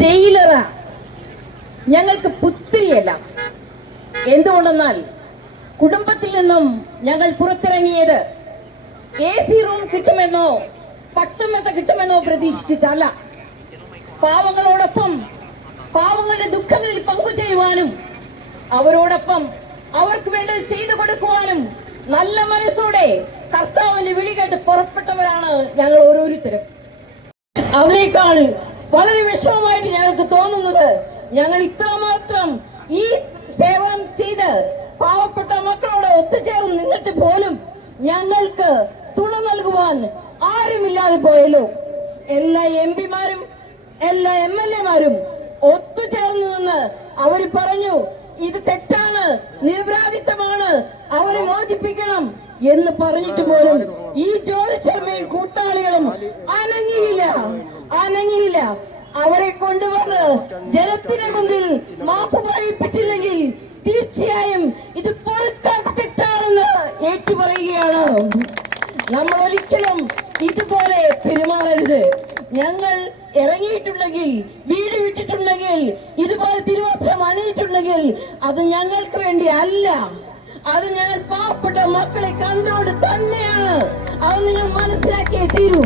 ജയിലറ ഞങ്ങൾക്ക് പുത്തിരിയല്ല. എന്തുകൊണ്ടെന്നാൽ കുടുംബത്തിൽ നിന്നും ഞങ്ങൾ പുറത്തിറങ്ങിയത് AC റൂം കിട്ടുമെന്നോ പട്ടുമെത്ത കിട്ടുമെന്നോ പ്രതീക്ഷിച്ചിട്ടല്ല. പാവങ്ങളോടൊപ്പം പാവങ്ങളുടെ ദുഃഖങ്ങളിൽ പങ്കുചെയ്യുവാനും അവരോടൊപ്പം അവർക്ക് വേണ്ടത് ചെയ്തു കൊടുക്കുവാനും നല്ല മനസ്സോടെ കർത്താവിന്റെ വിളി കേട്ട് പുറപ്പെട്ടവരാണ് ഞങ്ങൾ ഓരോരുത്തരും. അതിനേക്കാൾ വളരെ വിഷമമായിട്ട് ഞങ്ങൾക്ക് തോന്നുന്നത്, ഞങ്ങൾ ഇത്രമാത്രം ഈ സേവനം ചെയ്ത് പാവപ്പെട്ട മക്കളോട് ഒത്തുചേർന്ന് നിന്നിട്ട് പോലും ഞങ്ങൾക്ക് തുണ നൽകുവാൻ ആരുമില്ലാതെ പോയല്ലോ. എല്ലാ MP മാരും എല്ലാ MLA മാരും ഒത്തുചേർന്ന് നിന്ന് അവര് പറഞ്ഞു, ഇത് തെറ്റാണ്, നിരപരാധിത്വമാണ്, അവരെ മോചിപ്പിക്കണം എന്ന് പറഞ്ഞിട്ട് പോലും ഈ ജ്യോതി ശർമ്മയും കൂട്ടാളികളും അനങ്ങിയില്ല. അവരെ കൊണ്ടുവന്ന് ജനത്തിന് മുമ്പിൽ മാപ്പ് പറയിപ്പിച്ചില്ലെങ്കിൽ തീർച്ചയായും ഇത് പൊറുക്കാത്ത തെറ്റാണെന്ന് ഏറ്റുപറയുകയാണ്. നമ്മൾ ഒരിക്കലും ഇതുപോലെ പെരുമാറരുത്. ഞങ്ങൾ ഇറങ്ങിയിട്ടുണ്ടെങ്കിൽ, വീട് വിട്ടിട്ടുണ്ടെങ്കിൽ, ഇതുപോലെ തിരുവസ്ത്രം അണിയിട്ടുണ്ടെങ്കിൽ അത് ഞങ്ങൾക്ക് വേണ്ടി അല്ല, അത് ഞങ്ങൾ പാവപ്പെട്ട മക്കളെ കണ്ടുകൊണ്ട് തന്നെയാണ്. അത് നിങ്ങൾ മനസ്സിലാക്കിയേ തീരൂ.